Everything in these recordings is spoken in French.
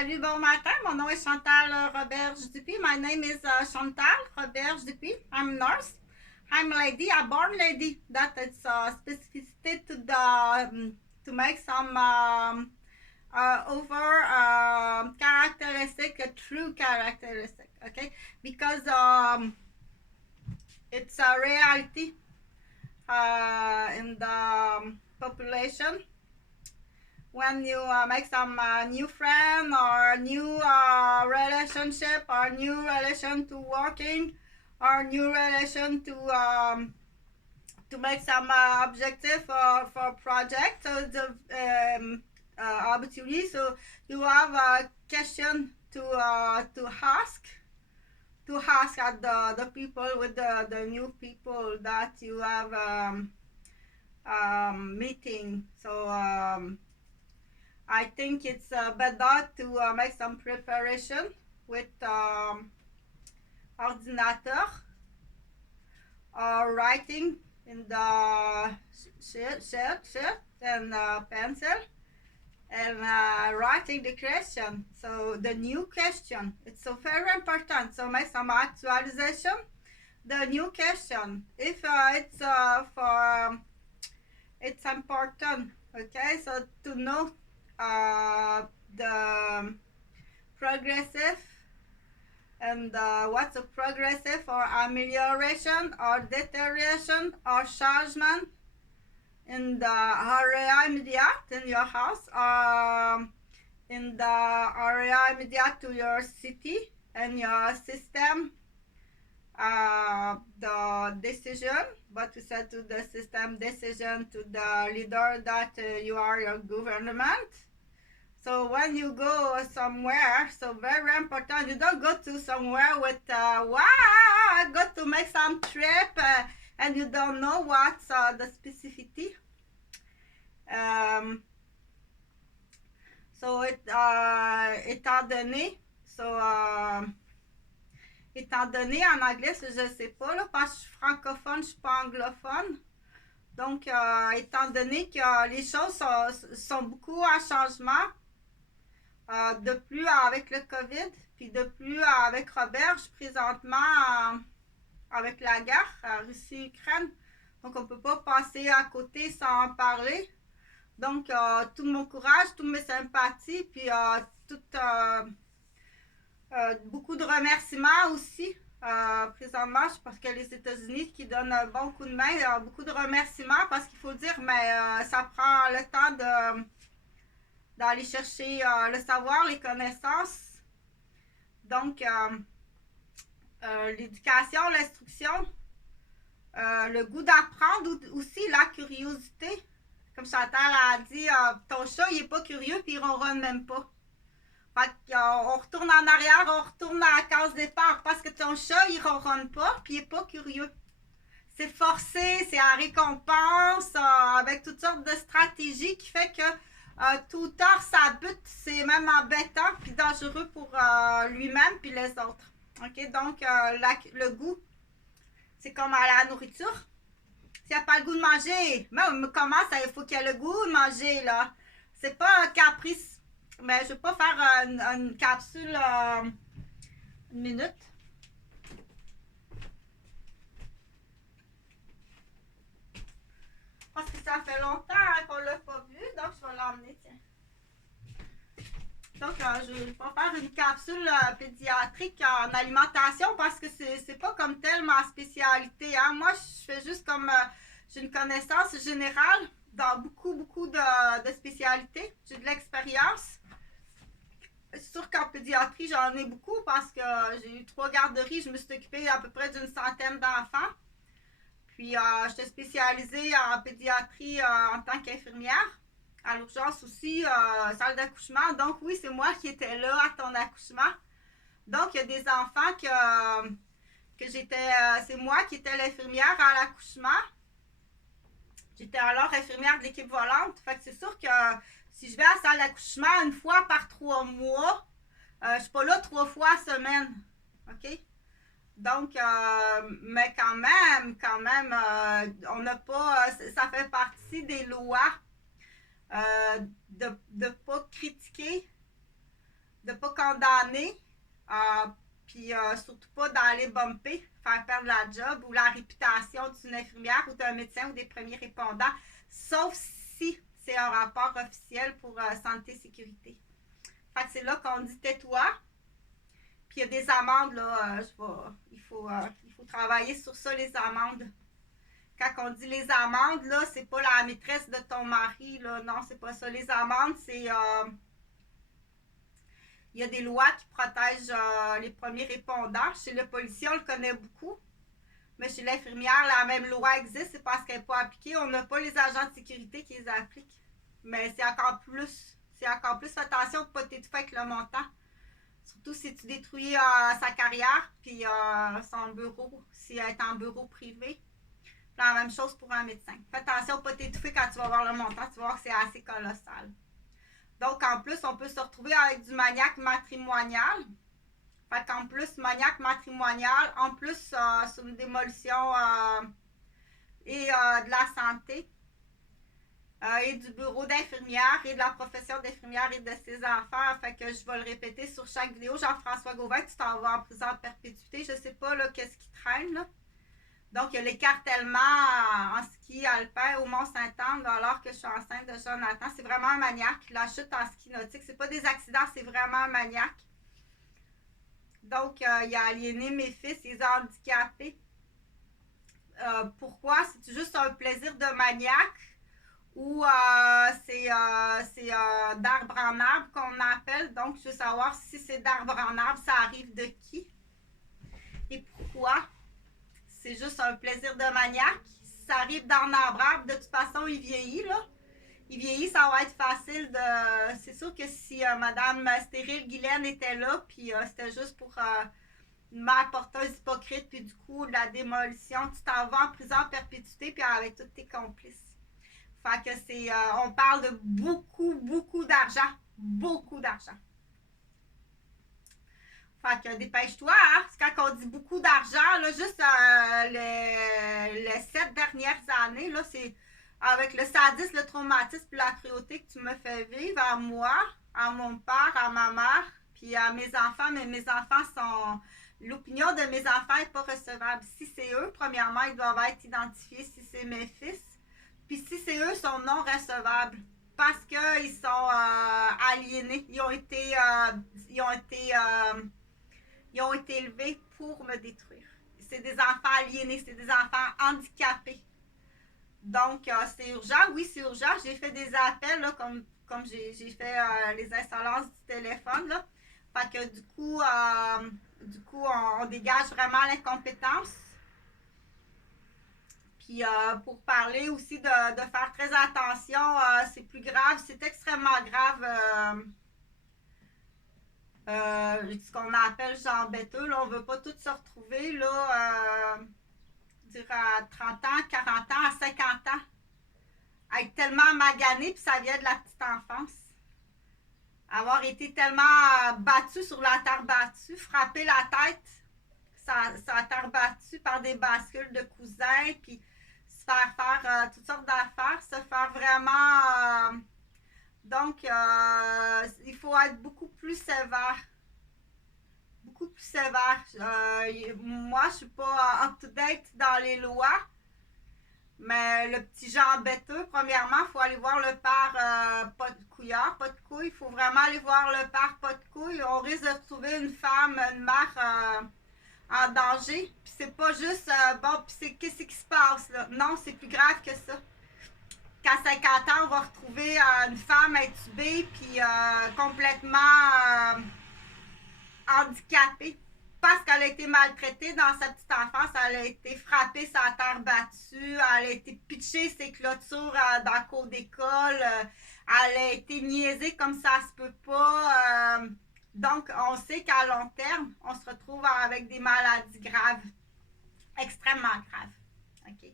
Salut, bon matin. Mon nom est Chantal Roberge Dupuis. My name is Chantal Roberge Dupuis. I'm a nurse. I'm a lady, a born lady. That is specificity to the to make some over characteristic, a true characteristic. Okay, because it's a reality in the population. When you make some new friend or new relationship or new relation to working or new relation to make some objective for project, so the opportunity, so you have a question to ask at the people with the new people that you have meeting. So I think it's better to make some preparation with ordinateur or writing in the sheet and pencil and writing the question. So the new question, it's so very important. So make some actualization. The new question, if it's for it's important. Okay, so to know the progressive and what's a progressive or amelioration or deterioration or changement in the area immediate in your house or in the area immediate to your city and your system, the decision, but we said to the system decision to the leader that you are your government. So when you go somewhere, so very important, you don't go to somewhere with, wow, I got to make some trip and you don't know what's the specificity. So étant donné, so étant donné en anglais, je ne sais pas, là, parce que je suis francophone, je ne suis pas anglophone. Donc, étant donné que les choses sont beaucoup en changement, de plus avec le COVID, puis de plus avec Roberge présentement avec la guerre Russie-Ukraine. Donc, on ne peut pas passer à côté sans en parler. Donc, tout mon courage, toutes mes sympathies, puis beaucoup de remerciements aussi. Présentement, je pense que les États-Unis qui donnent un bon coup de main, beaucoup de remerciements parce qu'il faut dire, mais ça prend le temps d'aller chercher le savoir, les connaissances. Donc, l'éducation, l'instruction, le goût d'apprendre aussi, la curiosité. Comme Chantal a dit, ton chat, il n'est pas curieux puis il ronronne même pas. Fait qu'on retourne en arrière, on retourne à la case départ parce que ton chat, il ronronne pas puis il n'est pas curieux. C'est forcé, c'est à récompense, avec toutes sortes de stratégies qui fait que tout ou tard, ça bute, c'est même embêtant puis dangereux pour lui-même puis les autres. Ok, donc le goût, c'est comme à la nourriture. S'il n'y a pas le goût de manger, même comment ça, il faut qu'il y ait le goût de manger, là. C'est pas un caprice. Mais je vais pas faire une capsule une minute. Parce que ça fait longtemps qu'on l'a pas vu, donc je vais l'emmener, tiens. Donc, je vais pas faire une capsule pédiatrique en alimentation parce que c'est pas comme telle ma spécialité. Hein. Moi, je fais juste comme j'ai une connaissance générale dans beaucoup de spécialités. J'ai de l'expérience. C'est sûr qu'en pédiatrie, j'en ai beaucoup parce que j'ai eu 3 garderies. Je me suis occupée à peu près d'une centaine d'enfants. Puis, j'étais spécialisée en pédiatrie en tant qu'infirmière. À l'urgence aussi, salle d'accouchement. Donc, oui, c'est moi qui étais là à ton accouchement. Donc, il y a des enfants que j'étais... c'est moi qui étais l'infirmière à l'accouchement. J'étais alors infirmière de l'équipe volante. Fait que c'est sûr que si je vais à la salle d'accouchement une fois par 3 mois, je ne suis pas là 3 fois à semaine. OK? Donc, mais quand même, on n'a pas... ça fait partie des lois de ne pas critiquer de pas condamner, puis surtout pas d'aller bumper, faire perdre la job ou la réputation d'une infirmière ou d'un médecin ou des premiers répondants, sauf si c'est un rapport officiel pour santé-sécurité. Fait que c'est là qu'on dit tais-toi. Puis il y a des amendes, là, il faut travailler sur ça, les amendes. Quand on dit les amendes, là, c'est pas la maîtresse de ton mari, là, non, c'est pas ça. Les amendes, c'est... il y a des lois qui protègent les premiers répondants. Chez le policier, on le connaît beaucoup. Mais chez l'infirmière, la même loi existe, c'est parce qu'elle n'est pas appliquée. On n'a pas les agents de sécurité qui les appliquent. Mais c'est encore plus. Fais attention pour ne pas t'étouffer avec le montant. Surtout si tu détruis sa carrière puis son bureau, si elle est en bureau privé. Puis la même chose pour un médecin. Fais attention pour ne pas t'étouffer quand tu vas voir le montant. Tu vas voir que c'est assez colossal. Donc, en plus, on peut se retrouver avec du maniaque matrimonial. Fait qu'en plus, maniaque matrimonial, en plus, sur une démolition et de la santé, et du bureau d'infirmière et de la profession d'infirmière et de ses enfants. Fait que je vais le répéter sur chaque vidéo. Jean-François Gauvin, tu t'en vas en prison à perpétuité. Je sais pas là, qu'est-ce qui traîne, là. Donc, il y a l'écartèlement en ski alpin au Mont-Saint-Anne alors que je suis enceinte de Jonathan. C'est vraiment un maniaque. La chute en ski nautique, c'est pas des accidents, c'est vraiment un maniaque. Donc, il a aliéné mes fils, il les a handicapés. Pourquoi? C'est juste un plaisir de maniaque ou c'est d'arbre en arbre qu'on appelle. Donc, je veux savoir si c'est d'arbre en arbre, ça arrive de qui et pourquoi. C'est juste un plaisir de maniaque. Si ça arrive d'arbre en arbre, de toute façon, il vieillit, là. Il vieillit, ça va être facile de... C'est sûr que si Madame Stérile Guylaine était là, puis c'était juste pour une mère porteuse hypocrite, puis du coup, de la démolition, tu t'en vas en prison à perpétuité, puis avec tous tes complices. Fait que c'est... on parle de beaucoup d'argent. Beaucoup d'argent. Fait que dépêche-toi, hein? Quand on dit beaucoup d'argent, là, juste les 7 dernières années, là, c'est avec le sadisme, le traumatisme et la cruauté que tu me fais vivre à moi, à mon père, à ma mère, puis à mes enfants. Mais mes enfants sont... L'opinion de mes enfants n'est pas recevable. Si c'est eux, premièrement, ils doivent être identifiés si c'est mes fils. Puis si c'est eux, ils sont non recevables. Parce qu'ils sont aliénés. Ils ont été élevés pour me détruire. C'est des enfants aliénés, c'est des enfants handicapés. Donc, c'est urgent. Oui, c'est urgent. J'ai fait des appels, là, comme j'ai fait les insolences du téléphone. Là. Fait que du coup, on dégage vraiment l'incompétence. Puis, pour parler aussi de faire très attention, c'est plus grave, c'est extrêmement grave. Ce qu'on appelle genre bêteux, là, on ne veut pas tous se retrouver là, à 30 ans, 40 ans, à 50 ans, être tellement magané, puis ça vient de la petite enfance. Avoir été tellement battu sur la terre battue, frapper la tête sur la terre battue par des bascules de cousins, puis se faire faire toutes sortes d'affaires, se faire vraiment... donc, il faut être beaucoup plus sévère. Beaucoup plus sévère. Moi, je suis pas up-to-date dans les lois. Mais le petit genre bêteux, premièrement, il faut aller voir le père pas de couillard, pas de couilles. Il faut vraiment aller voir le père pas de couilles. On risque de trouver une femme, une mère en danger. Puis c'est pas juste, bon, puis qu'est-ce qui se passe là? Non, c'est plus grave que ça. Qu'à 50 ans, on va retrouver une femme intubée, puis complètement handicapée. Parce qu'elle a été maltraitée dans sa petite enfance, elle a été frappée sur la terre battue, elle a été pitchée ses clôtures dans la cour d'école, elle a été niaisée comme ça se peut pas. Donc, on sait qu'à long terme, on se retrouve avec des maladies graves, extrêmement graves. OK?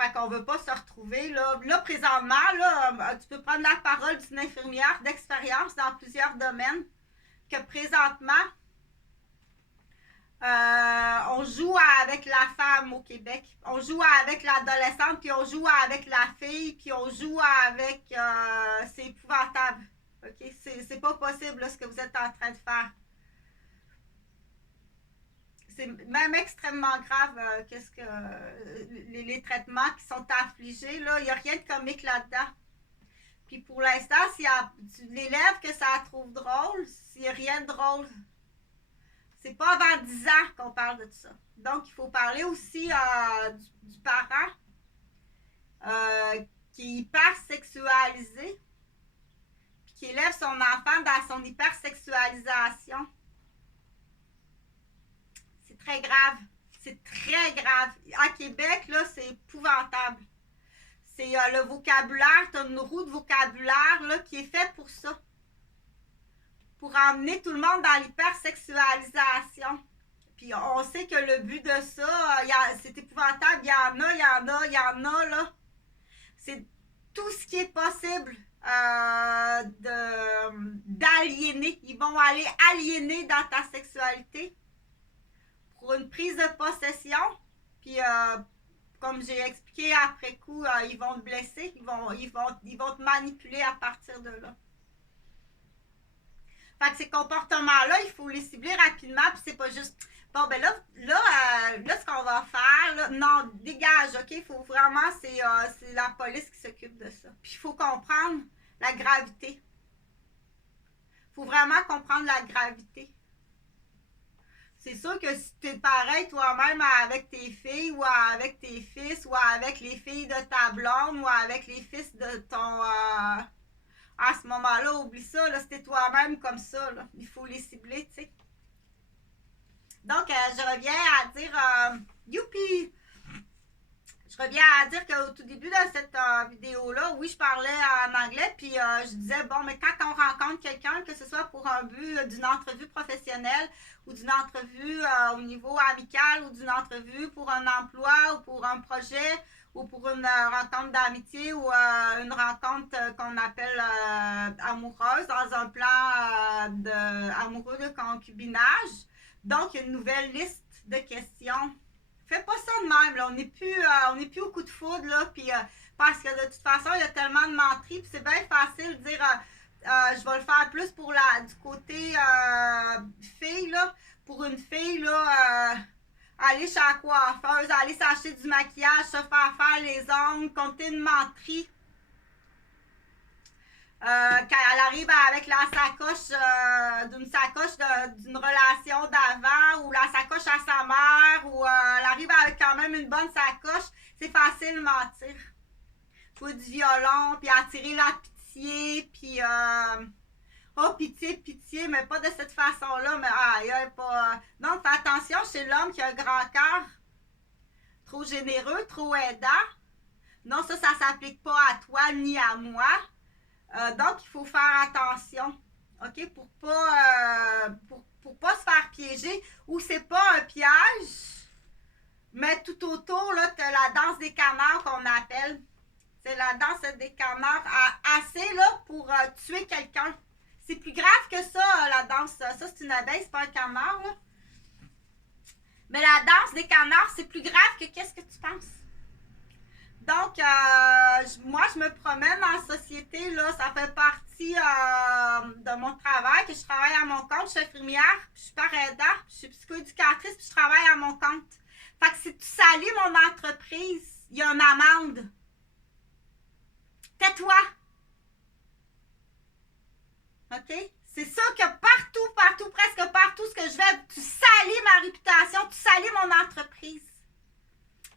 Fait qu'on veut pas se retrouver. Là présentement, là, tu peux prendre la parole d'une infirmière d'expérience dans plusieurs domaines. Que présentement, on joue avec la femme au Québec. On joue avec l'adolescente, puis on joue avec la fille, puis on joue avec... c'est épouvantable. OK? C'est pas possible, là, ce que vous êtes en train de faire. C'est même extrêmement grave qu'est-ce que les traitements qui sont affligés, là. Il n'y a rien de comique là-dedans. Puis pour l'instant, l'élève que ça trouve drôle, s'il n'y a rien de drôle, c'est pas avant 10 ans qu'on parle de tout ça. Donc, il faut parler aussi du parent qui est hyper sexualisé, puis qui élève son enfant dans son hypersexualisation. C'est très grave. C'est très grave. À Québec, là, c'est épouvantable. C'est le vocabulaire, tu as une roue de vocabulaire là, qui est faite pour ça. Pour emmener tout le monde dans l'hypersexualisation. Puis on sait que le but de ça, c'est épouvantable. Il y en a, là. C'est tout ce qui est possible d'aliéner. Ils vont aller aliéner dans ta sexualité pour une prise de possession. Puis comme j'ai expliqué après coup, ils vont te blesser, ils vont te manipuler à partir de là. Fait que ces comportements-là, il faut les cibler rapidement, puis c'est pas juste... Bon, ben là ce qu'on va faire, là, non, dégage, OK? Il faut vraiment, c'est la police qui s'occupe de ça. Puis il faut comprendre la gravité. Il faut vraiment comprendre la gravité. C'est sûr que si tu es pareil toi-même avec tes filles ou avec tes fils ou avec les filles de ta blonde ou avec les fils de ton... à ce moment-là, oublie ça, là, c'était toi-même comme ça, là. Il faut les cibler, tu sais. Donc, je reviens à dire, youpi! Je reviens à dire qu'au tout début de cette vidéo-là, oui, je parlais en anglais, puis je disais, bon, mais quand on rencontre quelqu'un, que ce soit pour un but d'une entrevue professionnelle ou d'une entrevue au niveau amical ou d'une entrevue pour un emploi ou pour un projet ou pour une rencontre d'amitié ou une rencontre qu'on appelle amoureuse dans un plan amoureux de concubinage. Donc, une nouvelle liste de questions. Fais pas ça de même, là. On n'est plus au coup de foudre, là, puis parce que de toute façon, il y a tellement de menteries, puis c'est bien facile de dire je vais le faire plus pour du côté fille, là. Pour une fille, là, aller chez la coiffeuse, aller s'acheter du maquillage, se faire les ongles, compter une menterie. Quand elle arrive avec la sacoche d'une relation d'avant ou la sacoche à sa mère ou elle arrive avec quand même une bonne sacoche, c'est facile de mentir. Jouer du violon, puis attirer la pitié, puis oh pitié, mais pas de cette façon-là, mais pas. Donc fais attention chez l'homme qui a un grand cœur, trop généreux, trop aidant. Non, ça s'applique pas à toi ni à moi. Donc, il faut faire attention, OK, pour pas se faire piéger, ou c'est pas un piège, mais tout autour, là, tu as la danse des canards qu'on appelle. C'est la danse des canards assez, là, pour tuer quelqu'un. C'est plus grave que ça, la danse. Ça, c'est une abeille, c'est pas un canard, là. Mais la danse des canards, c'est plus grave que qu'est-ce que tu penses? Donc, moi, je me promène en société, là, ça fait partie de mon travail, que je travaille à mon compte, je suis infirmière, puis je suis parent aidant, je suis psychoéducatrice, puis je travaille à mon compte. Fait que si tu salis mon entreprise, il y a une amende. Tais-toi! OK? C'est ça que partout, presque partout, ce que je vais, tu salis ma réputation, tu salis mon entreprise.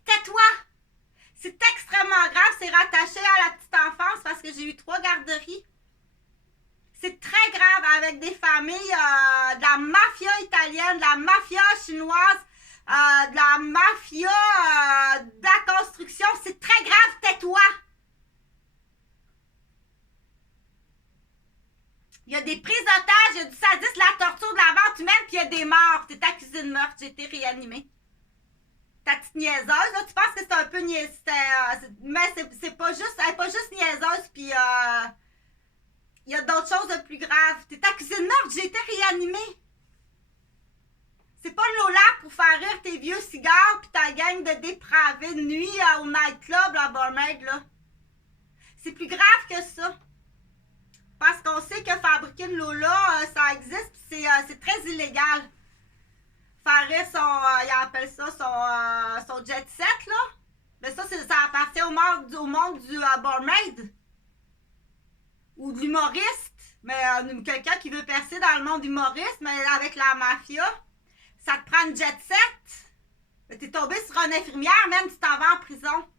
Tais-toi! C'est extrêmement grave, c'est rattaché à la petite enfance parce que j'ai eu 3 garderies. C'est très grave avec des familles, de la mafia italienne, de la mafia chinoise, de la mafia de la construction. C'est très grave, tais-toi! Il y a des prises d'otages, il y a du sadisme, de la torture, de la vente humaine, puis il y a des morts. T'es accusé de meurtre, j'ai été réanimée. Ta petite niaiseuse, là, tu penses que c'est un peu niaiseuse, mais c'est pas juste, elle est pas juste niaiseuse, puis il y a d'autres choses de plus graves. T'es accusé de meurtre, j'ai été réanimée. C'est pas le Lola pour faire rire tes vieux cigares puis ta gang de dépravés de nuit au nightclub, la barmaid, là. C'est plus grave que ça. Parce qu'on sait que Skin Lola, ça existe, c'est très illégal. Faire rire il appelle ça son jet set, là. Mais ça appartient au monde du barmaid. Ou de l'humoriste. Mais quelqu'un qui veut percer dans le monde humoriste, mais avec la mafia, ça te prend une jet set. T'es tombé sur une infirmière, même si tu t'en vas en prison.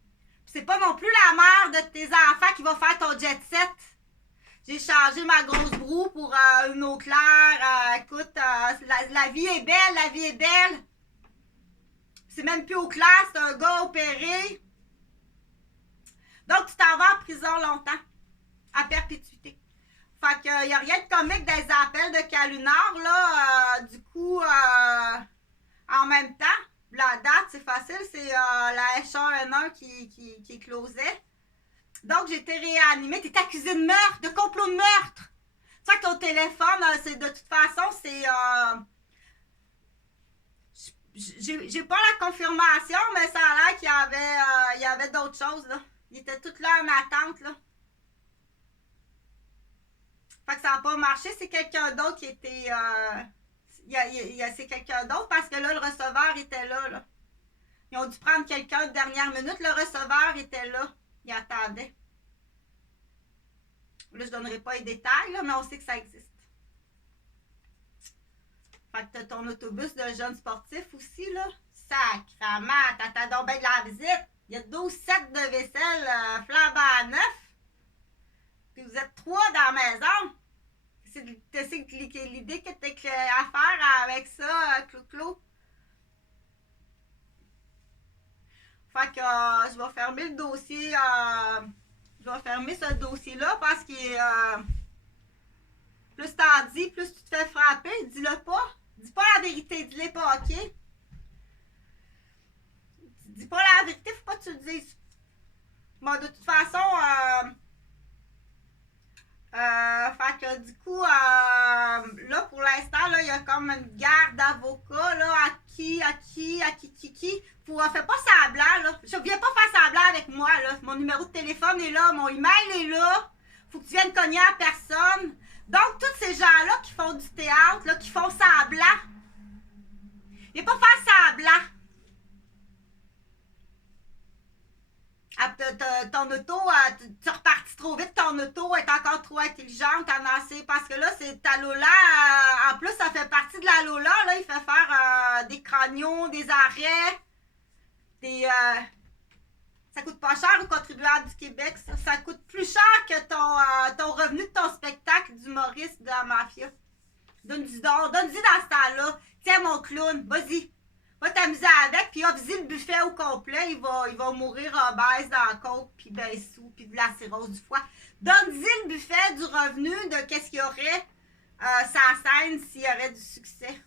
C'est pas non plus la mère de tes enfants qui va faire ton jet set. J'ai changé ma grosse broue pour une eau claire. Écoute, la vie est belle, la vie est belle. C'est même plus eau claire, c'est un gars opéré. Donc, tu t'en vas en prison longtemps, à perpétuité. Fait qu'il n'y a rien de comique dans les appels de Calunar, là. Du coup, en même temps, la date, c'est facile, c'est la H1N1 qui closait. Donc, j'ai été réanimée. Tu es accusée de meurtre, de complot de meurtre. Tu sais que ton téléphone, c'est de toute façon, c'est... j'ai pas la confirmation, mais ça a l'air qu'il y avait d'autres choses, là. Ils étaient tous là en attente, là. Fait que ça n'a pas marché. C'est quelqu'un d'autre qui était... c'est quelqu'un d'autre parce que là, le receveur était là, là. Ils ont dû prendre quelqu'un de dernière minute. Le receveur était là. Il attendait. Là, je ne donnerai pas les détails, là, mais on sait que ça existe. Fait que t'as ton autobus de jeunes sportifs aussi, là. Sacrement, t'attends donc bien de la visite. Il y a 12 sets de vaisselle flambant à neuf. Puis vous êtes 3 dans la maison. C'est l'idée que t'as à faire avec ça, Clo-Clo. Fait que je vais fermer le dossier. Je vais fermer ce dossier-là parce que plus t'en dis, plus tu te fais frapper. Dis-le pas. Dis pas la vérité. Dis-le pas, OK? Dis pas la vérité, faut pas que tu le dises. Bon, de toute façon, fait que du coup, là, pour l'instant, là, il y a comme une guerre d'avocats, là, à qui. Fais pas semblant, là. Je viens pas faire semblant avec moi, là. Mon numéro de téléphone est là, mon email est là. Faut que tu viennes cogner à personne. Donc, tous ces gens-là qui font du théâtre, là, qui font semblant. Viens pas faire semblant. Ton auto, tu repartis trop vite, ton auto est encore trop intelligente, parce que là, c'est ta Lola, en plus, ça fait partie de la Lola, là, il fait faire des cranions, des arrêts, ça coûte pas cher aux contribuables du Québec, ça coûte plus cher que ton revenu de ton spectacle d'humoriste de la mafia. Donne-y dans ce temps-là, tiens mon clown, vas-y. Va t'amuser avec, puis visite le buffet au complet, il va mourir obèse dans la côte, puis ben sous, puis de la cirrhose du foie. Donne-y le buffet du revenu de qu'est-ce qu'il y aurait sa scène s'il y aurait du succès.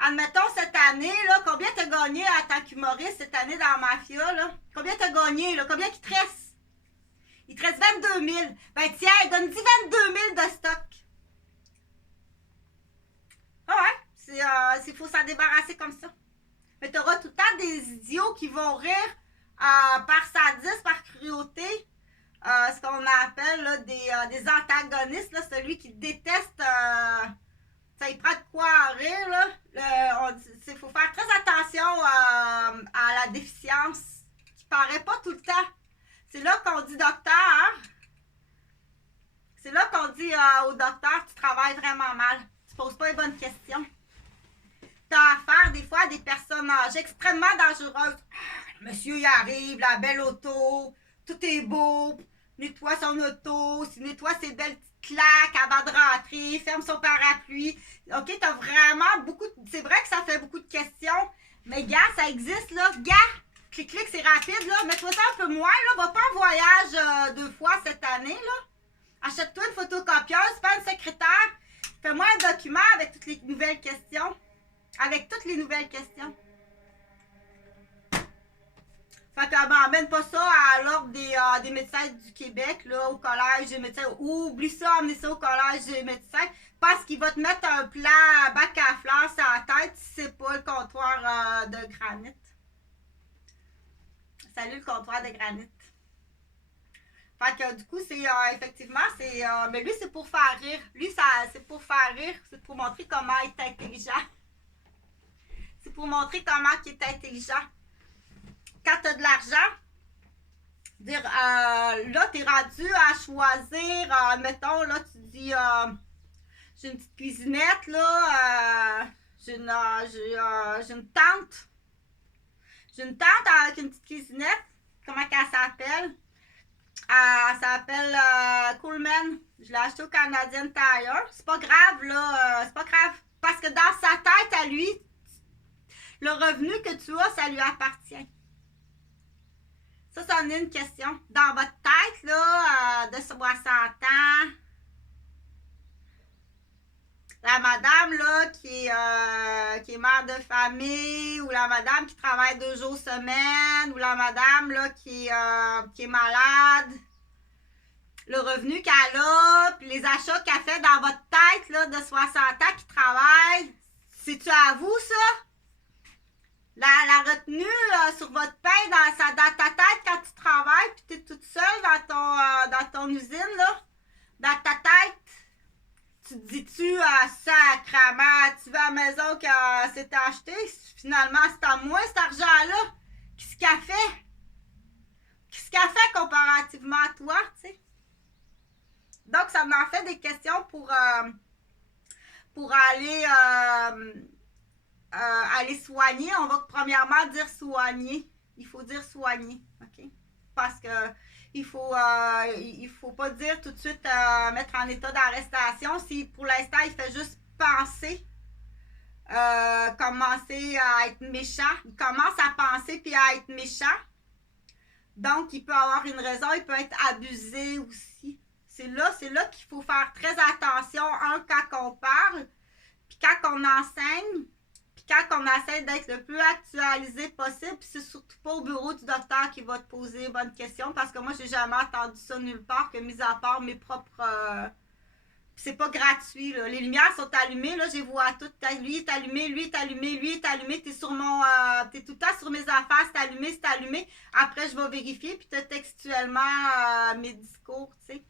Admettons, cette année, là, combien t'as gagné en tant qu'humoriste cette année dans la mafia, là? Combien t'as gagné, là? Combien qu'il te reste? Il te reste 22 000. Ben tiens, donne-y 22 000 de stock. Ah ouais, il faut s'en débarrasser comme ça. Mais tu auras tout le temps des idiots qui vont rire par sadisme, par cruauté. Ce qu'on appelle là, des antagonistes. Là, celui qui déteste, ça y prend de quoi en rire. Il faut faire très attention à la déficience qui paraît pas tout le temps. C'est là qu'on dit docteur. C'est là qu'on dit au docteur, tu travailles vraiment mal. Tu poses pas les bonnes questions. Tu as affaire des fois à des personnes âgées extrêmement dangereuses. Monsieur, il arrive, la belle auto, tout est beau, nettoie son auto, nettoie ses belles petites claques avant de rentrer, ferme son parapluie. OK, t'as vraiment beaucoup... C'est vrai que ça fait beaucoup de questions, mais gars, ça existe, là. Gars, clic, c'est rapide, là. Mets-toi ça un peu moins, là. Va pas en voyage 2 fois cette année, là. Achète-toi une photocopieuse, pas une secrétaire. Fais-moi un document avec toutes les nouvelles questions. Avec toutes les nouvelles questions. Fait que m'emmène pas ça à l'ordre des médecins du Québec, là, au collège des médecins. Oublie ça, emmenez ça au collège des médecins. Parce qu'il va te mettre un plan bac à fleurs sur la tête si c'est pas le comptoir de granit. Salut le comptoir de granit. Fait que du coup, c'est effectivement, c'est. Mais lui, c'est pour faire rire. Lui, ça, c'est pour faire rire. C'est pour montrer comment il est intelligent. C'est pour montrer comment il est intelligent. Quand tu as de l'argent, dire là, tu es rendu à choisir, mettons, là, tu dis j'ai une petite cuisinette, là, j'ai une tante. J'ai une tante avec une petite cuisinette. Comment qu'elle s'appelle? Elle s'appelle Coolman. Je l'ai acheté au Canadian Tire. C'est pas grave, là. C'est pas grave. Parce que dans sa tête, à lui, le revenu que tu as, ça lui appartient. Ça, c'en est une question. Dans votre tête, là, de 60 ans, la madame, là, qui est mère de famille, ou la madame qui travaille 2 jours semaine, ou la madame, là, qui est malade, le revenu qu'elle a, puis les achats qu'elle fait dans votre tête, là, de 60 ans qui travaille, c'est-tu à vous, ça? La retenue sur votre paye dans ta tête quand tu travailles, puis tu es toute seule dans ton usine, là, dans ta tête, tu te dis-tu, sacrament, tu vas à la maison que c'est acheté, finalement c'est à moi cet argent-là. Qu'est-ce qu'elle fait? Qu'est-ce qu'elle fait comparativement à toi, tu sais? Donc, ça m'en fait des questions pour aller aller soigner. On va premièrement dire soigner. Il faut dire soigner, OK? Parce que il faut pas dire tout de suite mettre en état d'arrestation. Si pour l'instant, il fait juste penser, commencer à être méchant. Il commence à penser puis à être méchant. Donc, il peut avoir une raison, il peut être abusé aussi. C'est là qu'il faut faire très attention, quand on parle, puis quand on enseigne, puis quand on essaie d'être le plus actualisé possible, puis c'est surtout pas au bureau du docteur qui va te poser les bonnes questions, parce que moi, j'ai jamais entendu ça nulle part, que mis à part mes propres... c'est pas gratuit, là. Les lumières sont allumées, là, je les vois toutes. Lui est allumé, lui est allumé, lui est allumé. T'es sur mon... t'es tout le temps sur mes affaires, c'est allumé, c'est allumé. Après, je vais vérifier, puis t'as textuellement mes discours, tu sais.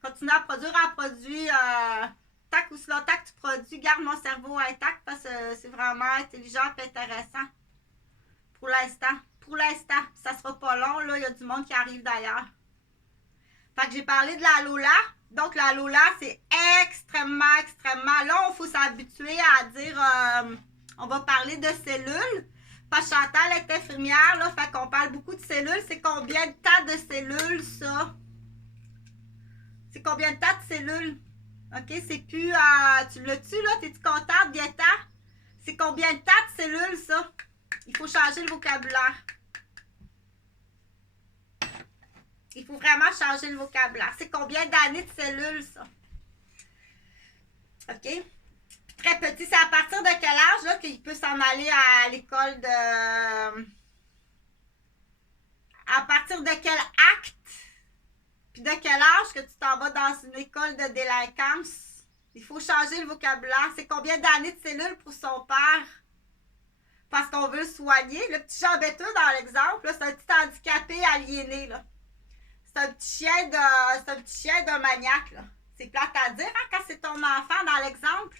Continue à produire un produit... tant que longtemps que tu produis, garde mon cerveau intact parce que c'est vraiment intelligent et intéressant. Pour l'instant. Pour l'instant. Ça sera pas long, là. Il y a du monde qui arrive d'ailleurs. Fait que j'ai parlé de la Lola. Donc, la Lola, c'est extrêmement long. Il faut s'habituer à dire... on va parler de cellules. Parce que Chantal est infirmière, là. Fait qu'on parle beaucoup de cellules. C'est combien de temps de cellules, ça? C'est combien de temps de cellules? OK, c'est plus... tu l'as-tu, là? T'es-tu contente, Bietta? C'est combien de temps de cellules, ça? Il faut changer le vocabulaire. Il faut vraiment changer le vocabulaire. C'est combien d'années de cellules, ça? OK? Très petit, c'est à partir de quel âge, là, qu'il peut s'en aller à l'école de... À partir de quel acte? Puis de quel âge que tu t'en vas dans une école de délinquance? Il faut changer le vocabulaire. C'est combien d'années de cellules pour son père? Parce qu'on veut le soigner. Le petit Jean Béteux, dans l'exemple, c'est un petit handicapé aliéné, là. C'est un petit chien de maniaque, là. C'est plate à dire, hein, quand c'est ton enfant dans l'exemple.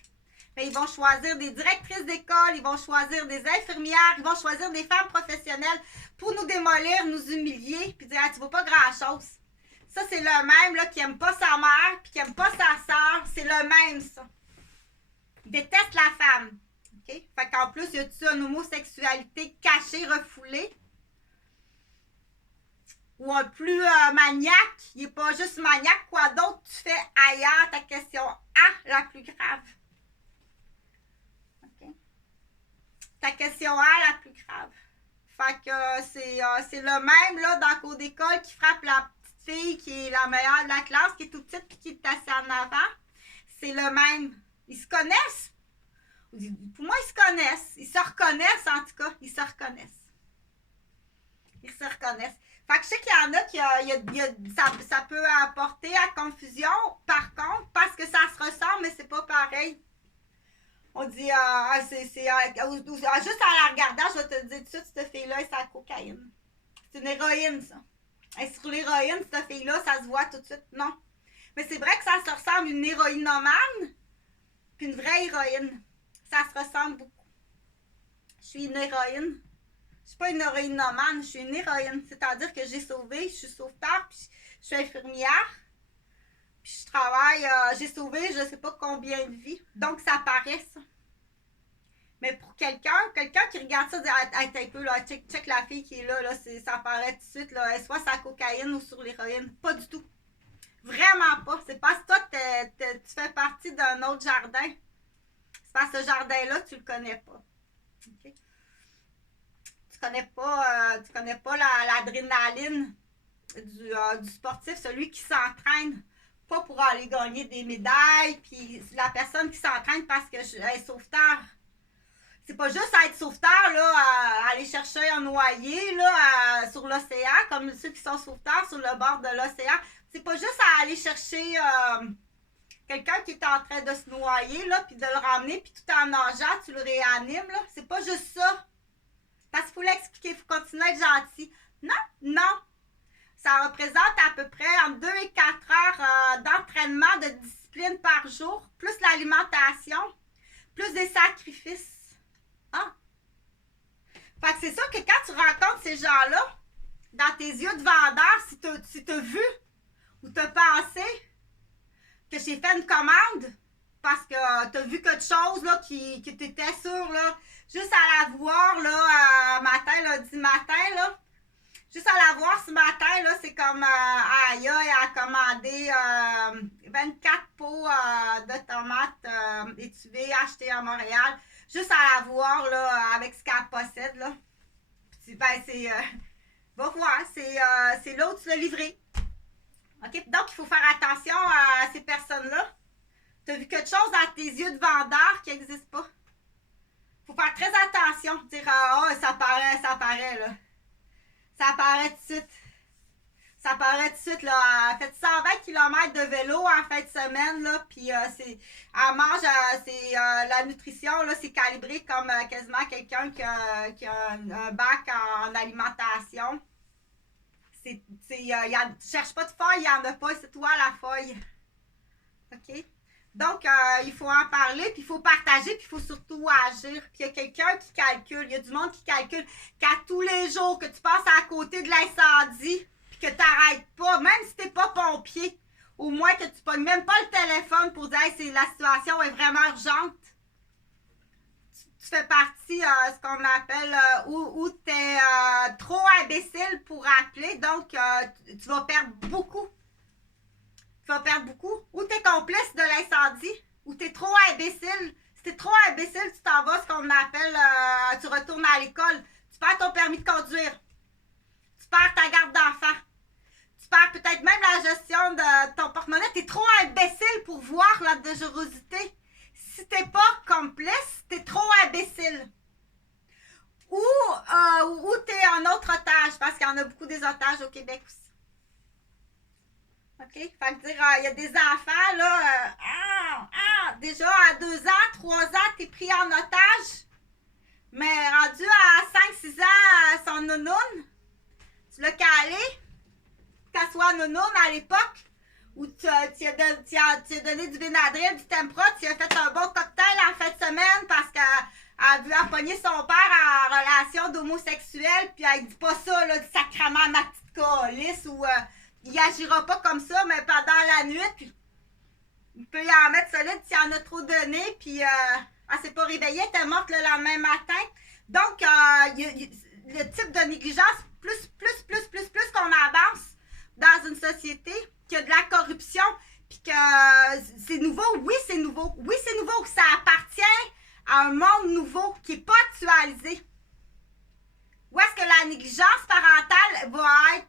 Mais ils vont choisir des directrices d'école, ils vont choisir des infirmières, ils vont choisir des femmes professionnelles pour nous démolir, nous humilier, puis dire, tu vaux pas grand-chose. Ça, c'est le même, là, qui aime pas sa mère, puis qui aime pas sa soeur. C'est le même, ça. Il déteste la femme. OK? Fait qu'en plus, y a-tu une homosexualité cachée, refoulée? Ou un plus maniaque? Il n'est pas juste maniaque. Quoi d'autre tu fais ailleurs? Ta question A, la plus grave. OK? Ta question A, la plus grave. Fait que c'est le même, là, dans le cours d'école qui frappe la fille qui est la meilleure de la classe, qui est toute petite puis qui est assise en avant. C'est le même. Ils se connaissent. Pour moi, ils se connaissent. Ils se reconnaissent, en tout cas. Ils se reconnaissent. Ils se reconnaissent. Fait que je sais qu'il y en a qui ça peut apporter à confusion, par contre, parce que ça se ressemble, mais c'est pas pareil. On dit, juste en la regardant, je vais te dire tout de suite, cette fille-là, c'est la cocaïne. C'est une héroïne, ça. Elle est sur l'héroïne, cette fille-là, ça se voit tout de suite. Non. Mais c'est vrai que ça se ressemble à une héroïnomane puis une vraie héroïne. Ça se ressemble beaucoup. Je suis une héroïne. Je suis pas une héroïnomane, je suis une héroïne. C'est-à-dire que j'ai sauvé, je suis sauveteur, puis je suis infirmière. Puis je travaille, j'ai sauvé je sais pas combien de vies. Donc ça paraît ça. Mais pour quelqu'un qui regarde ça, dit un peu, là, check la fille qui est là, ça paraît tout de suite, là, elle soit sur la cocaïne ou sur l'héroïne. Pas du tout. Vraiment pas. C'est parce que toi, tu fais partie d'un autre jardin. C'est parce que ce jardin-là, tu le connais pas. Okay? Tu connais pas l'adrénaline du sportif, celui qui s'entraîne pas pour aller gagner des médailles, puis la personne qui s'entraîne parce qu'elle est sauveteur. C'est pas juste à être sauveteur, là, à aller chercher un noyé là, sur l'océan, comme ceux qui sont sauveteurs sur le bord de l'océan. C'est pas juste à aller chercher quelqu'un qui est en train de se noyer, là, puis de le ramener, puis tout en nageant, tu le réanimes, là. C'est pas juste ça. Parce qu'il faut l'expliquer, il faut continuer à être gentil. Non. Ça représente à peu près entre 2 et 4 heures d'entraînement, de discipline par jour, plus l'alimentation, plus des sacrifices. Ah. Fait que c'est ça que quand tu rencontres ces gens-là, dans tes yeux de vendeur, si tu as vu ou tu as pensé que j'ai fait une commande parce que tu as vu quelque chose là, qui t'était sûr, là, juste à la voir là, matin, lundi matin, là, juste à la voir ce matin, là, c'est comme Aya a commandé 24 pots de tomates étuvées achetées à Montréal. Juste à la voir là, avec ce qu'elle possède. Là. Puis, ben, c'est. Va voir, c'est là où tu l'as livré. OK? Donc, il faut faire attention à ces personnes-là. Tu as vu quelque chose dans tes yeux de vendeur qui n'existe pas. Il faut faire très attention. Dire, ça paraît, là. Ça paraît tout de suite. Ça paraît tout de suite, là. Elle fait 120 km de vélo en fin de semaine, là. Puis, elle mange, la nutrition, là, c'est calibré comme quasiment quelqu'un qui a un bac en alimentation. Cherche pas de feuille, il n'y en a pas, c'est toi la feuille. OK? Donc, il faut en parler, puis il faut partager, puis il faut surtout agir. Puis il y a quelqu'un qui calcule, il y a du monde qui calcule qu'à tous les jours que tu passes à côté de l'incendie, puis que tu n'arrêtes pas, même si tu n'es pas pompier, au moins que tu ne pognes même pas le téléphone pour dire hey, la situation est vraiment urgente. Tu fais partie ce qu'on appelle où tu es trop imbécile pour appeler, donc tu vas perdre beaucoup. Tu vas perdre beaucoup. Ou tu es complice de l'incendie, ou tu es trop imbécile. Si tu es trop imbécile, tu t'en vas ce qu'on appelle, tu retournes à l'école. Tu perds ton permis de conduire. Tu perds ta garde d'enfant. Tu perds peut-être même la gestion de ton porte-monnaie. Tu es trop imbécile pour voir la dangerosité. Si t'es pas complice, t'es trop imbécile. Ou t'es un autre otage, parce qu'il y en a beaucoup des otages au Québec aussi. OK? Fait que dire, il y a des enfants, là, déjà à 2 ans, 3 ans, t'es pris en otage. Mais rendu à 5-6 ans, son nounoun, tu l'as calé, qu'elle soit nounoun à l'époque. Où tu as donné du Benadryl, du Tempra, tu as fait un bon cocktail en fin de semaine parce qu'elle a vu pogner son père en relation d'homosexuel, puis elle dit pas ça, là, sacrement ma petite calice, ou il agira pas comme ça, mais pendant la nuit, puis il peut y en mettre solide s'il en a trop donné, puis elle s'est pas réveillée, elle est morte le lendemain matin. Donc, le type de négligence, plus qu'on avance dans une société, qu'il y a de la corruption, puis que c'est nouveau. Oui, c'est nouveau. Oui, c'est nouveau. Ça appartient à un monde nouveau qui n'est pas actualisé. Où est-ce que la négligence parentale va être...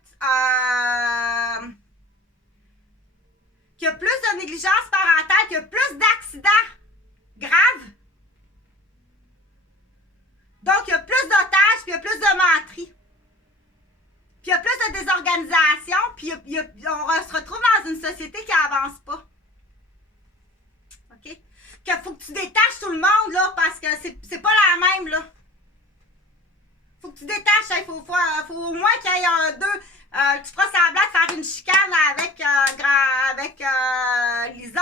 qu'il y a plus de négligence parentale, qu'il y a plus d'accidents graves. Donc, il y a plus d'otages, puis il y a plus de menteries. Puis il y a plus de désorganisation, puis on se retrouve dans une société qui avance pas. OK? Qu'il faut que tu détaches tout le monde, là, parce que c'est pas la même, là. Faut que tu détaches, il faut au moins qu'il y ait Tu feras semblant de faire une chicane avec Lison.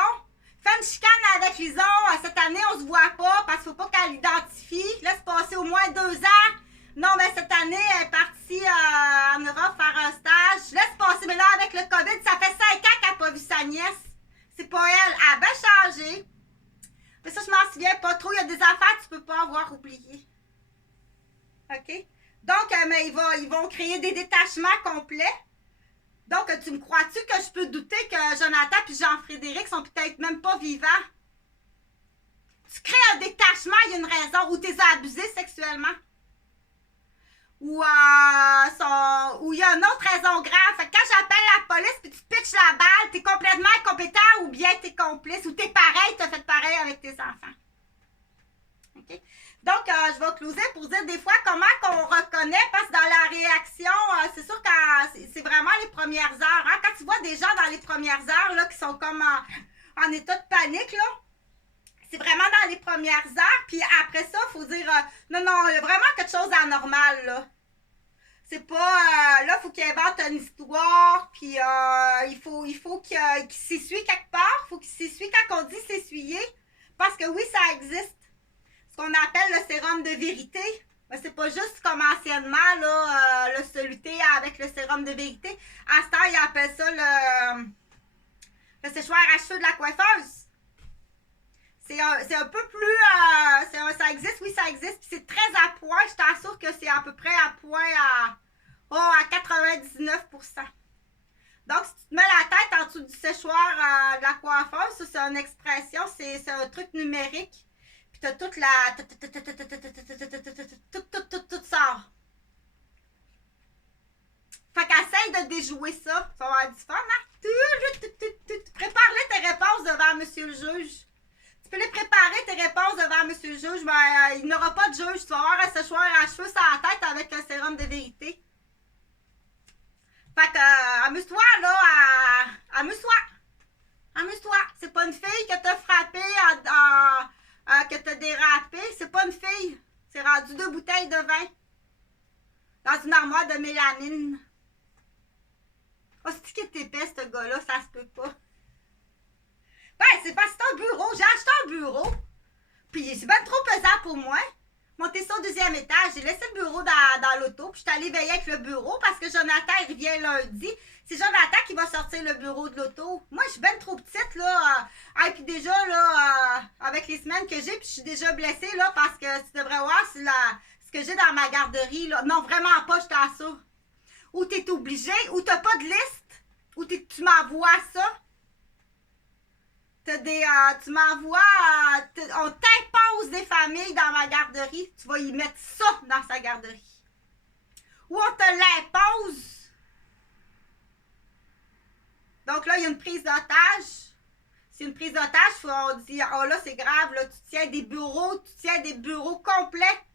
Fais une chicane avec Lison. Cette année, on se voit pas parce qu'il faut pas qu'elle l'identifie. Laisse passer au moins 2 ans. Non, mais cette année, elle est partie en Europe faire un stage. Laisse passer. Mais là, avec le COVID, ça fait 5 ans qu'elle n'a pas vu sa nièce. C'est pas elle. Elle a bien changé. Mais ça, je m'en souviens pas trop. Il y a des affaires que tu peux pas avoir oubliées. OK? Donc, mais ils vont créer des détachements complets. Donc, tu me crois-tu que je peux douter que Jonathan et Jean-Frédéric sont peut-être même pas vivants? Tu crées un détachement, il y a une raison. Ou tu les as abusés sexuellement. Ou il y a une autre raison grave. Fait que quand j'appelle la police puis tu pitches la balle, t'es complètement incompétent ou bien t'es complice. Ou t'es pareil, t'as fait pareil avec tes enfants. OK? Donc, je vais closer pour dire des fois comment qu'on reconnaît, parce que dans la réaction, c'est sûr que c'est vraiment les premières heures. Hein? Quand tu vois des gens dans les premières heures là, qui sont comme en état de panique, là, c'est vraiment dans les premières heures. Puis après ça, il faut dire, non, il y a vraiment quelque chose d'anormal, là. C'est pas, là, il faut qu'il invente une histoire, puis il faut qu'il s'essuie quelque part. Il faut qu'il s'essuie quand on dit s'essuyer. Parce que oui, ça existe. Ce qu'on appelle le sérum de vérité. Ben, c'est pas juste comme anciennement, là, le soluté avec le sérum de vérité. À ce temps, ils appellent ça le séchoir à cheveux de la coiffeuse. C'est un peu plus... ça existe, oui, ça existe. Puis c'est très à point. Je t'assure que c'est à peu près à point à 99%. Donc, si tu te mets la tête en dessous du séchoir de la coiffeuse, ça, c'est une expression, c'est un truc numérique. Puis t'as toute la... Tout sort. Fait qu'essaye de déjouer ça. Ça va être du fun, hein? Prépare-les tes réponses devant monsieur le juge. Tu peux les préparer, tes réponses devant monsieur le juge, mais il n'aura pas de juge. Tu vas avoir un séchoir à cheveux sur la tête avec un sérum de vérité. Fait que, amuse-toi, là, amuse-toi. Amuse-toi. C'est pas une fille que t'as frappé, que t'as dérapé. C'est pas une fille. C'est rendu 2 bouteilles de vin. Dans une armoire de mélamine. Oh, c'est-tu qu'il est épais, ce gars-là? Ça se peut pas. Ben, c'est parce que c'est un bureau. J'ai acheté un bureau. Puis c'est bien trop pesant pour moi. Monter ça au 2e étage. J'ai laissé le bureau dans l'auto. Puis je suis allée veiller avec le bureau parce que Jonathan, il revient lundi. C'est Jonathan qui va sortir le bureau de l'auto. Moi, je suis bien trop petite, là. Et puis déjà, là, avec les semaines que j'ai, puis je suis déjà blessée, là, parce que tu devrais voir ce que j'ai dans ma garderie, là. Non, vraiment pas, je t'assure. Ou t'es obligé, ou t'as pas de liste, ou tu m'envoies ça. Tu m'envoies, on t'impose des familles dans ma garderie, tu vas y mettre ça dans sa garderie. Ou on te l'impose. Donc là, il y a une prise d'otage. C'est une prise d'otage, on dit, oh là, c'est grave, là, tu tiens des bureaux complets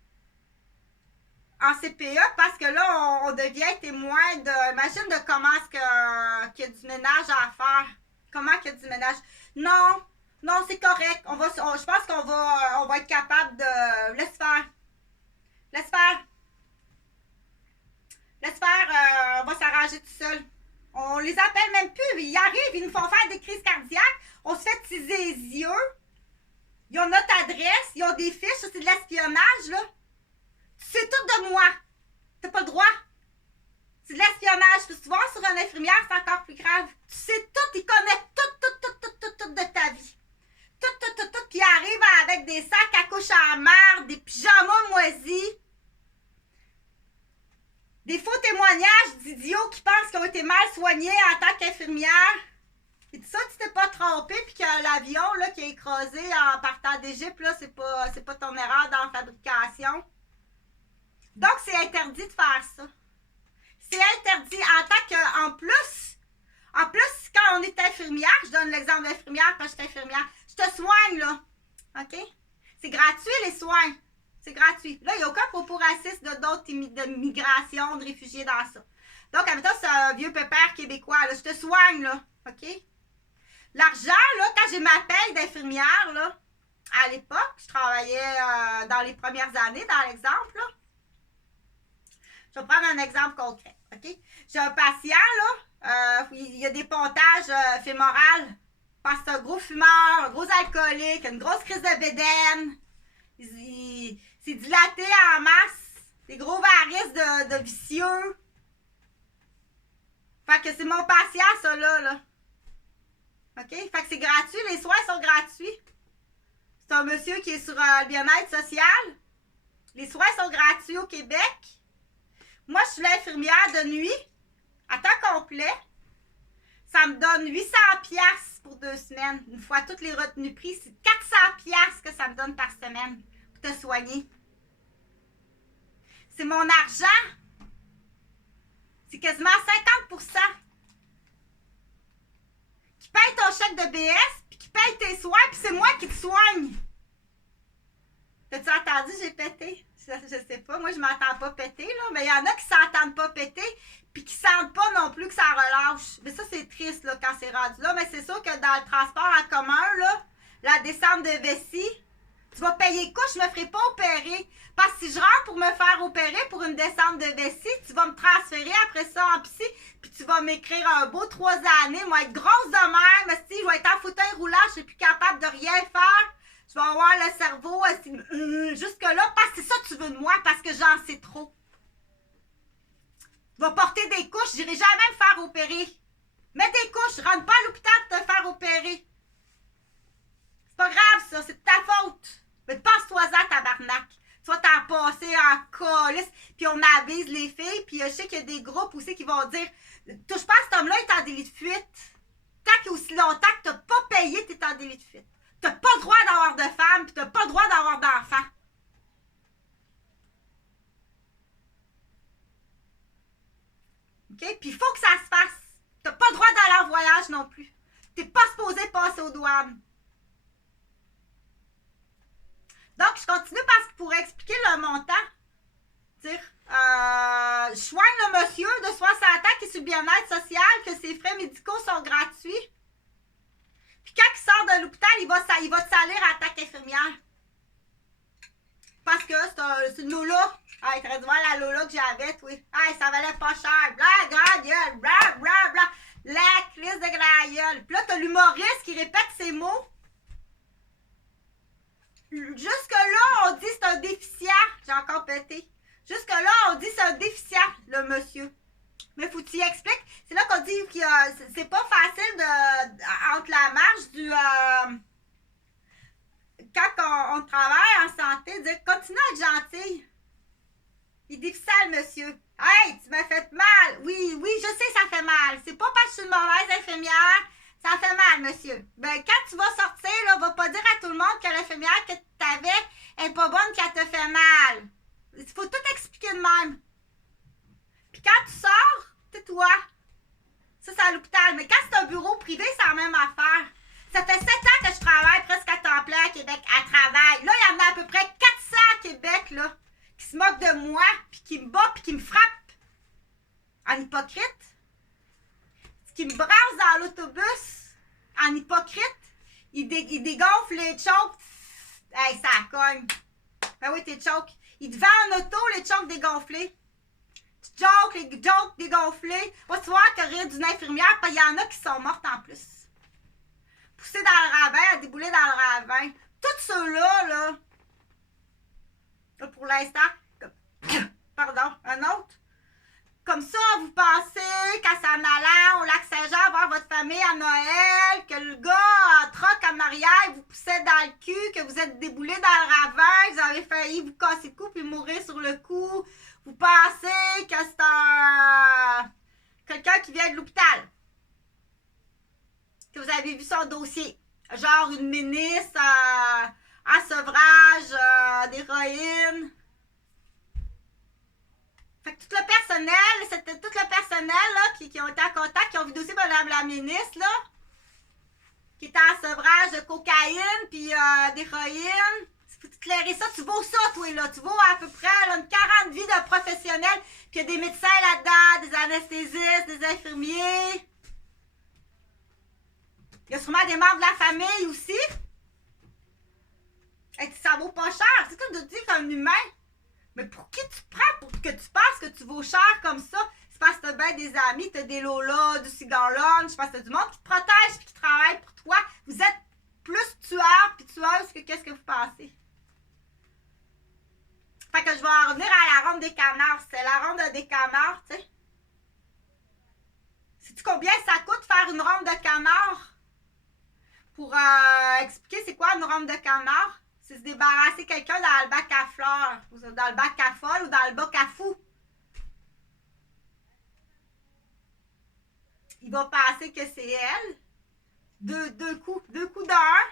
en CPE, parce que là, on devient témoin de, imagine de comment qu'il y a du ménage à faire. Comment qu'il y a du ménage. Non, c'est correct. Je pense qu'on va être capable de... Laisse faire. On va s'arranger tout seul. On les appelle même plus. Ils arrivent, ils nous font faire des crises cardiaques. On se fait teaser les yeux. Ils ont notre adresse. Ils ont des fiches. Ça, c'est de l'espionnage, là. Tu sais tout de moi. T'as pas le droit. C'est de l'espionnage. Puis tu vois, sur une infirmière, c'est encore plus grave. Tu sais tout. Ils connaissent tout de ta vie. Tout. Puis ils arrivent avec des sacs à couche à marde, des pyjamas moisis. Des faux témoignages d'idiots qui pensent qu'ils ont été mal soignés en tant qu'infirmière. Et tout ça, tu t'es pas trompé, puis que l'avion là, qui a écrasé en partant d'Égypte, là, c'est pas ton erreur dans la fabrication. Donc, c'est interdit de faire ça. C'est interdit en tant que, en plus, quand on est infirmière, je donne l'exemple d'infirmière quand je suis infirmière, je te soigne, là. OK? C'est gratuit, les soins. C'est gratuit. Là, il n'y a aucun propos raciste de migration, de réfugiés dans ça. Donc, admettons, c'est un vieux pépère québécois, là. Je te soigne, là. OK? L'argent, là, quand j'ai ma paye d'infirmière, là, à l'époque, je travaillais dans les premières années, dans l'exemple, là. Je vais prendre un exemple concret, OK? J'ai un patient, là, il y a des pontages fémorales parce que c'est un gros fumeur, un gros alcoolique, une grosse crise de bédaine. Il s'est dilaté en masse, des gros varices de vicieux. Fait que c'est mon patient, ça, là. OK? Fait que c'est gratuit, les soins sont gratuits. C'est un monsieur qui est sur le bien-être social. Les soins sont gratuits au Québec. Moi, je suis l'infirmière de nuit, à temps complet. Ça me donne 800 pièces pour 2 semaines. Une fois toutes les retenues prix, c'est 400 pièces que ça me donne par semaine pour te soigner. C'est mon argent. C'est quasiment 50% qui paye ton chèque de BS, puis qui paye tes soins, puis c'est moi qui te soigne. T'as-tu entendu, j'ai pété? Je sais pas, moi je m'entends pas péter, là, mais il y en a qui s'entendent pas péter, puis qui sentent pas non plus que ça relâche. Mais ça, c'est triste, là, quand c'est rendu là, mais c'est sûr que dans le transport en commun, là, la descente de vessie, tu vas payer quoi? Je me ferai pas opérer. Parce que si je rentre pour me faire opérer pour une descente de vessie, tu vas me transférer après ça en psy, puis tu vas m'écrire un beau 3 années, moi être grosse de même, si je vais être en fauteuil roulant, je suis plus capable de rien faire. Je vais avoir le cerveau jusque-là, parce que c'est ça que tu veux de moi, parce que j'en sais trop. Tu vas porter des couches, j'irai jamais me faire opérer. Mets des couches, rentre pas à l'hôpital pour te faire opérer. C'est pas grave, ça, c'est de ta faute. Mais passe-toi-en, tabarnak. Tu vas t'en passer en colis, puis on avise les filles, puis je sais qu'il y a des groupes aussi qui vont dire touche pas à cet homme-là, il est en délit de fuite. Tant qu'il y a aussi longtemps que t'as pas payé, t'es en délit de fuite. T'as pas le droit d'avoir de femme, puis t'as pas le droit d'avoir d'enfants. OK? Puis il faut que ça se fasse. T'as pas le droit d'aller en voyage non plus. T'es pas supposé passer aux douanes. Donc, je continue parce que pour expliquer le montant, dire, je soigne le monsieur de 60 ans qui est sur le bien-être social, que ses frais médicaux sont gratuits. Puis quand il sort de l'hôpital, il va te salir en tant qu'infirmière. Parce que c'est une Lola. Ah, il traite de voir la Lola que j'avais, oui. Ah, ça valait pas cher. Bla, grande gueule. Bla, bla, bla. La crise de grande gueule. Puis là, t'as l'humoriste qui répète ses mots. Jusque-là, on dit c'est un déficient. J'ai encore pété. Jusque-là, on dit c'est un déficient, le monsieur. Mais faut que tu y expliques. C'est là qu'on dit que c'est pas facile entre la marche du... quand on travaille en santé, dire continue à être gentil. Il est difficile, monsieur. Hey, tu m'as fait mal. Oui, je sais, ça fait mal. C'est pas parce que je suis une mauvaise infirmière. Ça fait mal, monsieur. Ben, quand tu vas sortir, là, va pas dire à tout le monde que l'infirmière que tu avais est pas bonne, qu'elle te fait mal. Il faut tout expliquer de même. Puis quand tu sors, tais-toi. Ça, c'est à l'hôpital. Mais quand c'est un bureau privé, c'est la même affaire. Ça fait 7 ans que je travaille presque à temps plein à Québec, à travail. Là, il y en a à peu près 400 à Québec, là, qui se moquent de moi, puis qui me battent, puis qui me frappent. En hypocrite. Qui me brasse dans l'autobus, en hypocrite. Il dégonfle les chokes. Hey, ça cogne. Ben oui, t'es choke. Il te vend en auto les chokes dégonflés. Tu jokes, les jokes dégonflés. Va tu voir que rire d'une infirmière, puis il y en a qui sont mortes en plus. Poussés dans le ravin, à débouler dans le ravin. Tous ceux-là, là pour l'instant, pardon, un autre. Comme ça, vous pensez qu'à s'en allant au Lac-Saint-Jean voir votre famille à Noël, que le gars en troc en arrière vous poussait dans le cul, que vous êtes déboulé dans le ravin, vous avez failli vous casser le cou puis mourir sur le coup. Vous pensez que c'est quelqu'un qui vient de l'hôpital. Que vous avez vu son dossier. Genre une ministre en sevrage d'héroïne. Fait que tout le personnel, c'était tout le personnel là, qui ont été en contact, qui ont vu aussi madame la ministre, là, qui était en sevrage de cocaïne puis d'héroïne. Faut éclairer ça, tu vaux ça, toi, là. Tu vaux à peu près là, une 40 vies de professionnels, puis il y a des médecins là-dedans, des anesthésistes, des infirmiers. Il y a sûrement des membres de la famille aussi. Et ça vaut pas cher. C'est comme de dire comme humain. Mais pour qui tu prends pour que tu penses que tu vaux cher comme ça? C'est parce que t'as bien des amis, t'as des lolas, du cigar lunch, parce que t'as du monde qui te protège et qui travaille pour toi. Vous êtes plus tueurs puis tueuses que qu'est-ce que vous pensez. Fait que je vais en revenir à la ronde des canards. C'est la ronde des canards, tu sais. Sais-tu combien ça coûte faire une ronde de canard? Pour expliquer c'est quoi une ronde de canard, c'est se débarrasser quelqu'un dans le bac à fleurs, ou dans le bac à folle, ou dans le bac à fou. Il va penser que c'est elle. Deux coups d'un.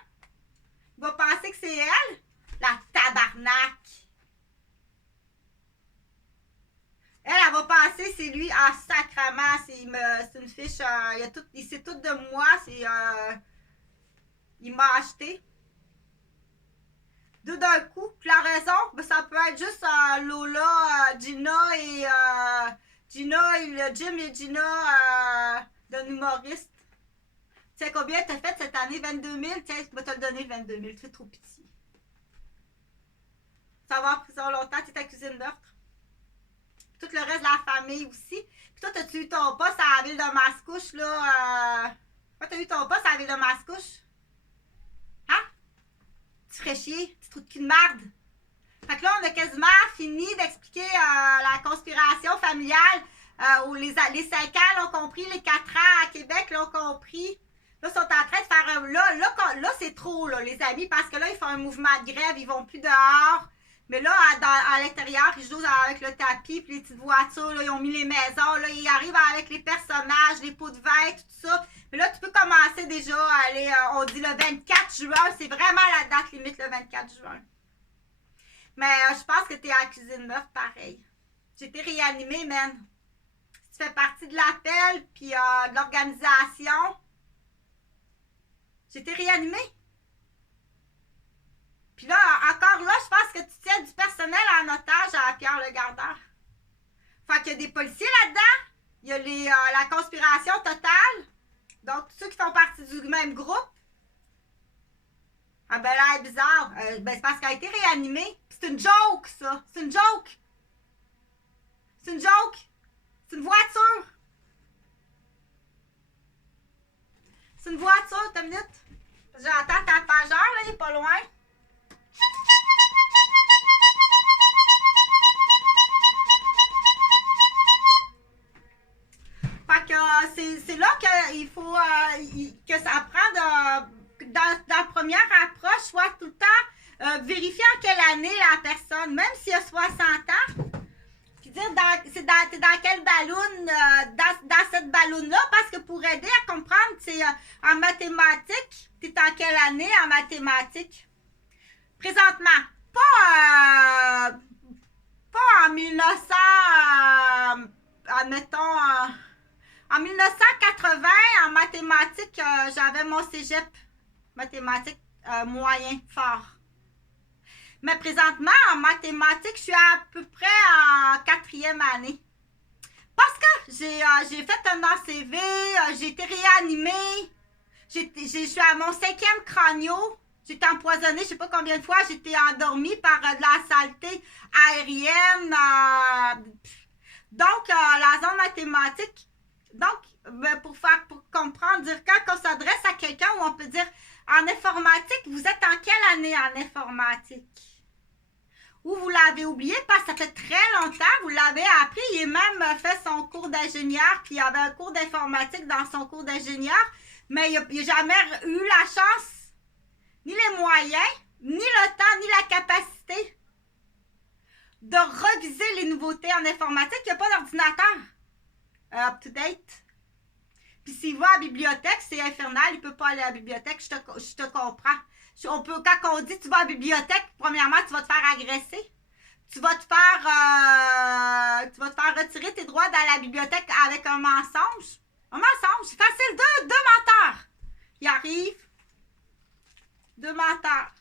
Il va penser que c'est elle. La tabarnak. Elle va penser c'est lui. Ah, sacrement, c'est une fiche. Il sait tout de moi. Il m'a acheté. Deux d'un coup. Puis la raison, ben, ça peut être juste Lola, Gina et Jim et Gina d'un humoriste. Tu sais combien t'as fait cette année? 22 000? Tiens, je vais te le donner, 22 000. Tu fais trop pitié. Ça va pris ça longtemps, tu es accusé de meurtre. Tout le reste de la famille aussi. Puis toi, t'as-tu eu ton poste à la ville de Mascouche, là? Toi, t'as eu ton poste à la ville de Mascouche? Hein? Tu ferais chier, tu trou de cul de merde. Fait que là, on a quasiment fini d'expliquer la conspiration familiale. Où les 5 ans l'ont compris, les 4 ans à Québec l'ont compris. Là, ils sont en train de faire là c'est trop, là, les amis, parce que là, ils font un mouvement de grève, ils vont plus dehors. Mais là, à l'intérieur, ils jouent avec le tapis, puis les petites voitures, là, ils ont mis les maisons, là, ils arrivent avec les personnages, les pots de vin, tout ça. Mais là, tu peux commencer déjà à aller, on dit le 24 juin, c'est vraiment la date limite, le 24 juin. Mais je pense que tu es accusé de meurtre pareil. J'ai été réanimée, man. Si tu fais partie de l'appel, puis de l'organisation, j'ai été réanimée. Puis là, encore là, je pense que tu tiens du personnel en otage à Pierre Le Gardeur. Fait qu'il y a des policiers là-dedans. Il y a la conspiration totale. Donc, tous ceux qui font partie du même groupe. Ah ben là, elle est bizarre. Ben, c'est parce qu'elle a été réanimée. C'est une joke, ça. C'est une joke. C'est une joke. C'est une voiture. C'est une voiture, t'as une minute. J'entends ta pageur, là, il est pas loin. Fait que c'est là qu'il faut que ça prend dans la première approche, soit tout le temps vérifier en quelle année la personne, même s'il a 60 ans, puis dire t'es dans quel ballon, dans cette ballon-là, parce que pour aider à comprendre, c'est en mathématiques, t'es en quelle année en mathématiques? Présentement, pas en 1900, admettons, en 1980, en mathématiques, j'avais mon cégep mathématiques moyen, fort. Mais présentement, en mathématiques, je suis à peu près en 4e année. Parce que j'ai fait un ACV, j'ai été réanimée, je suis à mon 5e crânio. J'ai été empoisonnée, je ne sais pas combien de fois, j'ai été endormie par de la saleté aérienne. Donc, la zone mathématique, donc, pour comprendre, dire quand on s'adresse à quelqu'un où on peut dire en informatique, vous êtes en quelle année en informatique? Ou vous l'avez oublié parce que ça fait très longtemps, vous l'avez appris, il a même fait son cours d'ingénieur, puis il y avait un cours d'informatique dans son cours d'ingénieur, mais il n'a jamais eu la chance, ni les moyens, ni le temps, ni la capacité de reviser les nouveautés en informatique. Il n'y a pas d'ordinateur up-to-date. Puis s'il va à la bibliothèque, c'est infernal, il ne peut pas aller à la bibliothèque, je te comprends. Quand on dit tu vas à la bibliothèque, premièrement, tu vas te faire agresser. Tu vas te faire retirer tes droits dans la bibliothèque avec un mensonge. Un mensonge, c'est facile. Deux menteurs. Ils arrivent. 2 menteurs.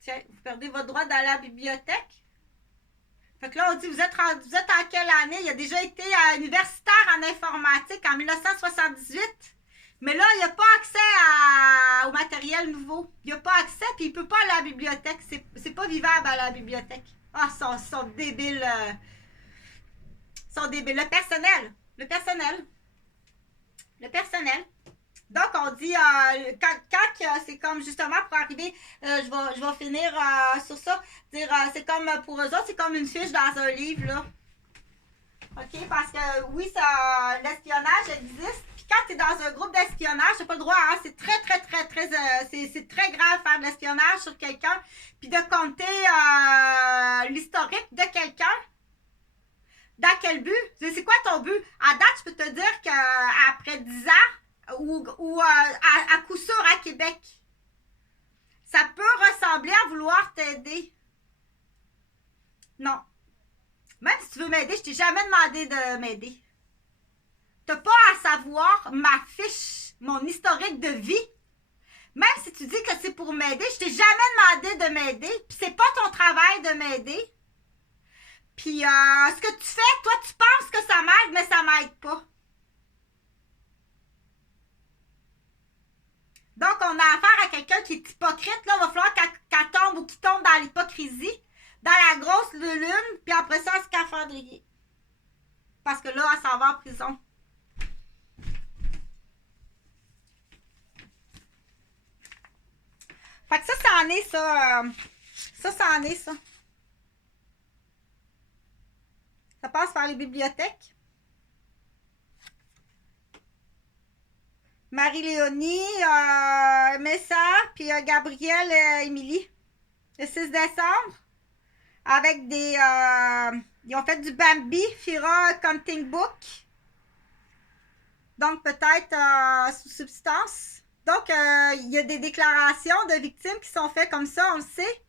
Tiens, vous perdez votre droit d'aller à la bibliothèque. Fait que là, on dit, vous êtes en quelle année? Il a déjà été universitaire en informatique en 1978. Mais là, il n'a pas accès au matériel nouveau. Il n'a pas accès, puis il ne peut pas aller à la bibliothèque. C'est pas vivable à la bibliothèque. Ah, ils sont débiles. Ils sont débiles. Le personnel. Le personnel. Le personnel. Donc, on dit, quand c'est comme justement pour arriver, je vais finir sur ça, dire, c'est comme pour eux autres, c'est comme une fiche dans un livre, là. OK? Parce que oui, l'espionnage existe. Puis quand tu es dans un groupe d'espionnage, tu pas le droit, hein? C'est très, très, très, très, c'est très grave faire de l'espionnage sur quelqu'un, puis de compter l'historique de quelqu'un. Dans quel but? C'est quoi ton but? À date, je peux te dire qu'après 10 ans, ou à coup sûr à Québec, ça peut ressembler à vouloir t'aider. Non. Même si tu veux m'aider, je t'ai jamais demandé de m'aider. T'as pas à savoir ma fiche, mon historique de vie. Même si tu dis que c'est pour m'aider, je t'ai jamais demandé de m'aider. Puis c'est pas ton travail de m'aider. Puis ce que tu fais, toi, tu penses que ça m'aide, mais ça m'aide pas. Donc, on a affaire à quelqu'un qui est hypocrite. Là, il va falloir qu'elle tombe ou qu'il tombe dans l'hypocrisie, dans la grosse lune, puis après ça, se scaphandrier. Parce que là, elle s'en va en prison. Fait que ça en est ça. Ça en est ça. Ça passe par les bibliothèques. Marie-Léonie, Messa, puis Gabrielle, Émilie. Le 6 décembre. Avec des... ils ont fait du Bambi, Fira Counting Book. Donc, peut-être sous substance. Donc, il y a des déclarations de victimes qui sont faites comme ça, on le sait.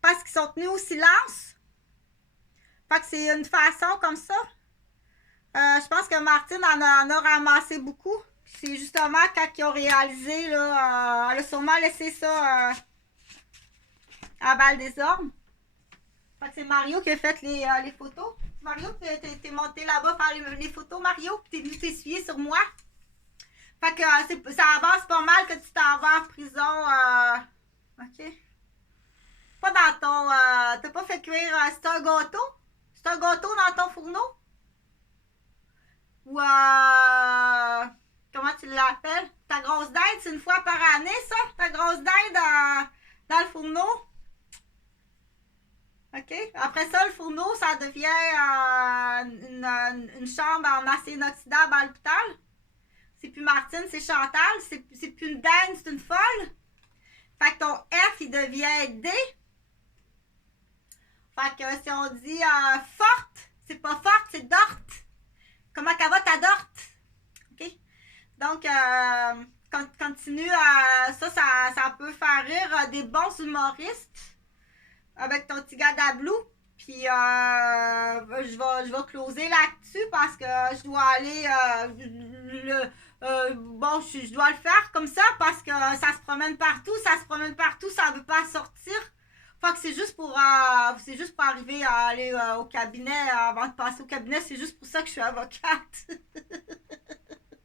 Parce qu'ils sont tenus au silence. Fait que c'est une façon comme ça. Je pense que Martine en a ramassé beaucoup. C'est justement quand ils ont réalisé, là, elle a sûrement laissé ça à Val-des-Ormes. Fait que c'est Mario qui a fait les photos. Mario, t'es monté là-bas faire les photos, Mario, puis t'es venu t'essuyer sur moi. Fait que ça avance pas mal que tu t'en vas en prison. OK. Pas dans ton... t'as pas fait cuire... c'est un gâteau? C'est un gâteau dans ton fourneau? Ou comment tu l'appelles? Ta grosse dinde, c'est une fois par année, ça? Ta grosse dinde dans le fourneau? OK? Après ça, le fourneau, ça devient une chambre en acier inoxydable à l'hôpital. C'est plus Martine, c'est Chantal. C'est plus une dinde, c'est une folle. Fait que ton F, il devient D. Fait que si on dit forte, c'est pas forte, c'est dorte. Comment qu'elle va ta dorte? OK? Donc, continue à... Ça peut faire rire des bons humoristes avec ton petit gars d'Ablou. Puis, je vais closer là-dessus parce que je dois aller... je dois le faire comme ça parce que ça se promène partout, ça veut pas sortir. Fait que c'est juste pour arriver à aller au cabinet avant de passer au cabinet. C'est juste pour ça que je suis avocate.